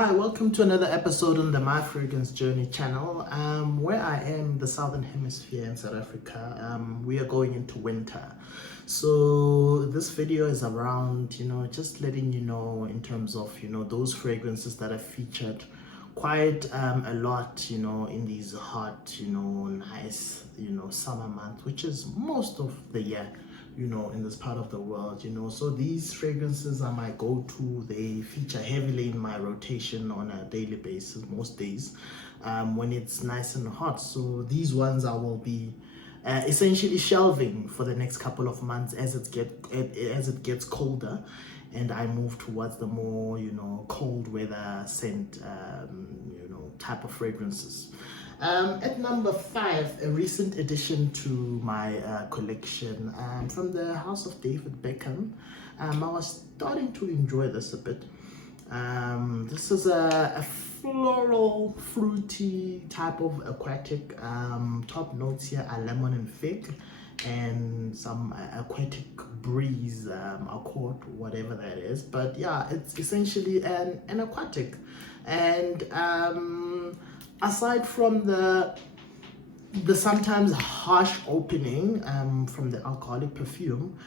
Hi, welcome to another episode on the My Fragrance Journey channel. Where I am, the Southern Hemisphere in South Africa, we are going into winter. So this video is around, just letting you know in terms of, those fragrances that are featured quite a lot, in these hot, nice, summer months, which is most of the year, in this part of the world, so these fragrances are my go-to. They feature heavily in my rotation on a daily basis, most days, when it's nice and hot. So these ones I will be essentially shelving for the next couple of months as it gets colder and I move towards the more cold weather scent type of fragrances. At number 5, a recent addition to my collection from the house of David Beckham. I was starting to enjoy this a bit. This is a floral, fruity type of aquatic. Top notes here are lemon and fig, and some aquatic breeze, accord, whatever that is. But yeah, it's essentially an aquatic. And aside from the sometimes harsh opening from the alcoholic perfume,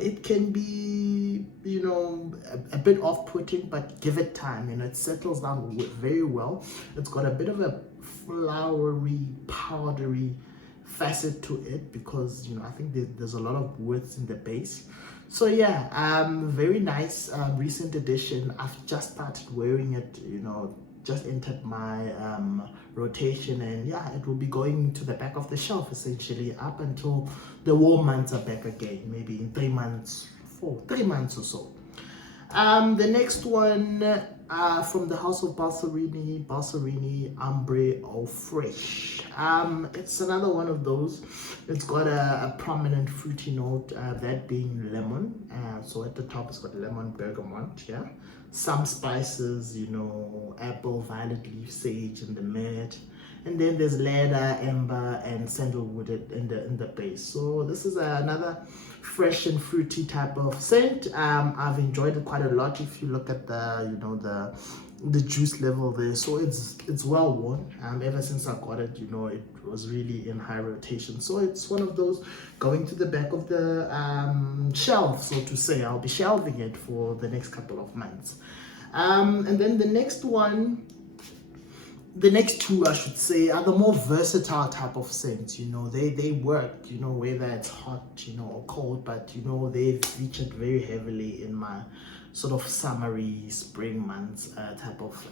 it can be a bit off-putting, but give it time. It settles down very well. It's got a bit of a flowery, powdery facet to it because I think there's a lot of woods in the base. So yeah, very nice recent addition. I've just started wearing it, just entered my rotation, and yeah, it will be going to the back of the shelf essentially up until the warm months are back again, maybe in 3 months or so. The next one from the house of Basellini Ambre or Fraiche. It's another one of those. It's got a prominent fruity note, that being lemon. So at the top it's got lemon, bergamot, yeah. Some spices, apple, violet leaf, sage in the mid. And then there's leather, amber, and sandalwood in the base. So this is another fresh and fruity type of scent. I've enjoyed it quite a lot. If you look at the juice level there, so it's well worn. Ever since I got it, it was really in high rotation. So it's one of those going to the back of the shelf, so to say. I'll be shelving it for the next couple of months. And then the next two, I should say, are the more versatile type of scents. They work, whether it's hot, or cold, but they've featured very heavily in my sort of summery spring months type of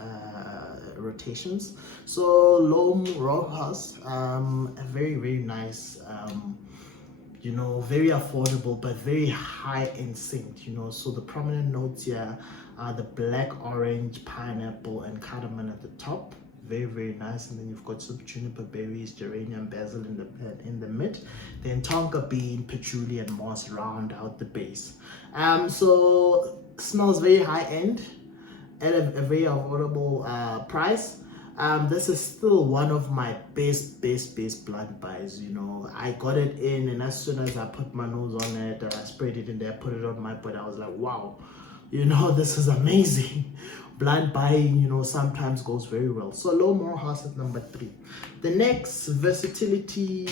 rotations. So Rochas, a very, very nice, very affordable but very high-end scent. So the prominent notes here are the black, orange, pineapple, and cardamom at the top. Very, very nice. And then you've got some juniper berries, geranium, basil in the mid. Then tonka bean, patchouli, and moss round out the base. So smells very high end at a very affordable price. This is still one of my best blind buys. I got it in, and as soon as I put my nose on it, I sprayed it in there, put it on my butt, I was like, wow, this is amazing. Blind buying, sometimes goes very well. So Rochas at number 3. The next versatility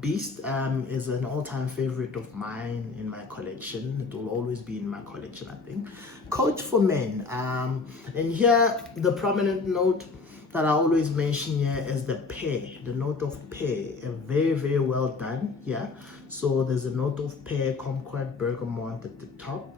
beast is an all-time favorite of mine in my collection. It will always be in my collection, I think. Coach for Men. And here, the prominent note that I always mention here is the pear, the note of pear. Very, very well done here. So there's a note of pear, kumquat, bergamot at the top.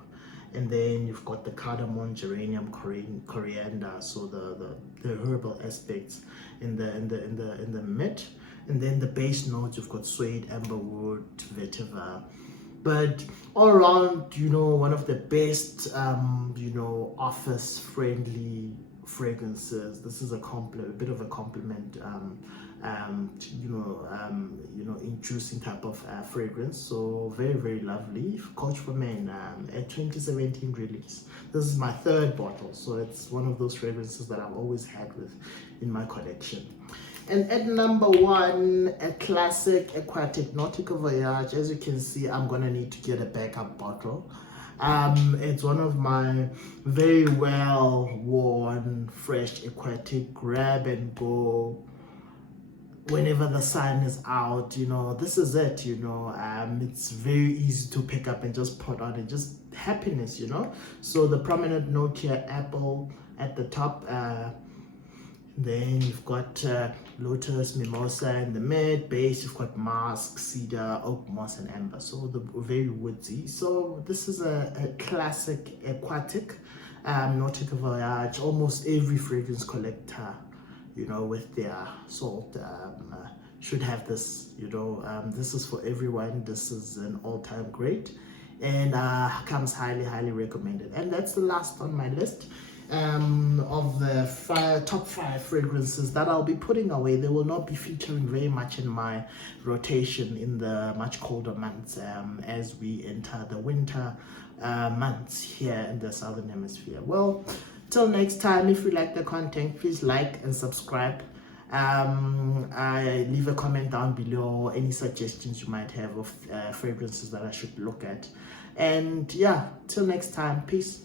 And then you've got the cardamom, geranium, coriander, so the herbal aspects in the mid. And then the base notes, you've got suede, amberwood, vetiver. But all around, one of the best, office friendly fragrances. This is a bit of a compliment, inducing type of fragrance. So very, very lovely. Coach for Men, a 2017 release. This is my 3rd bottle, so it's one of those fragrances that I've always had in my collection. And at number 1, a classic aquatic, Nautica Voyage. As you can see, I'm gonna need to get a backup bottle. It's one of my very well worn Fraiche aquatic grab and go whenever the sun is out. You know, this is it. You know, it's very easy to pick up and just put on, and just happiness, you know. So the prominent note here, apple at the top, then you've got lotus, mimosa in the mid. Base, you've got musk, cedar, oak moss, and amber. So the very woodsy. So this is a classic aquatic Nautica Voyage. Almost every fragrance collector, you know, with their salt should have this. You know, this is for everyone. This is an all-time great, and comes highly recommended. And that's the last on my list of the top 5 fragrances that I'll be putting away. They will not be featuring very much in my rotation in the much colder months as we enter the winter months here in the Southern Hemisphere. Well, till next time, if you like the content, please like and subscribe. I leave a comment down below any suggestions you might have of fragrances that I should look at. And yeah, till next time, peace.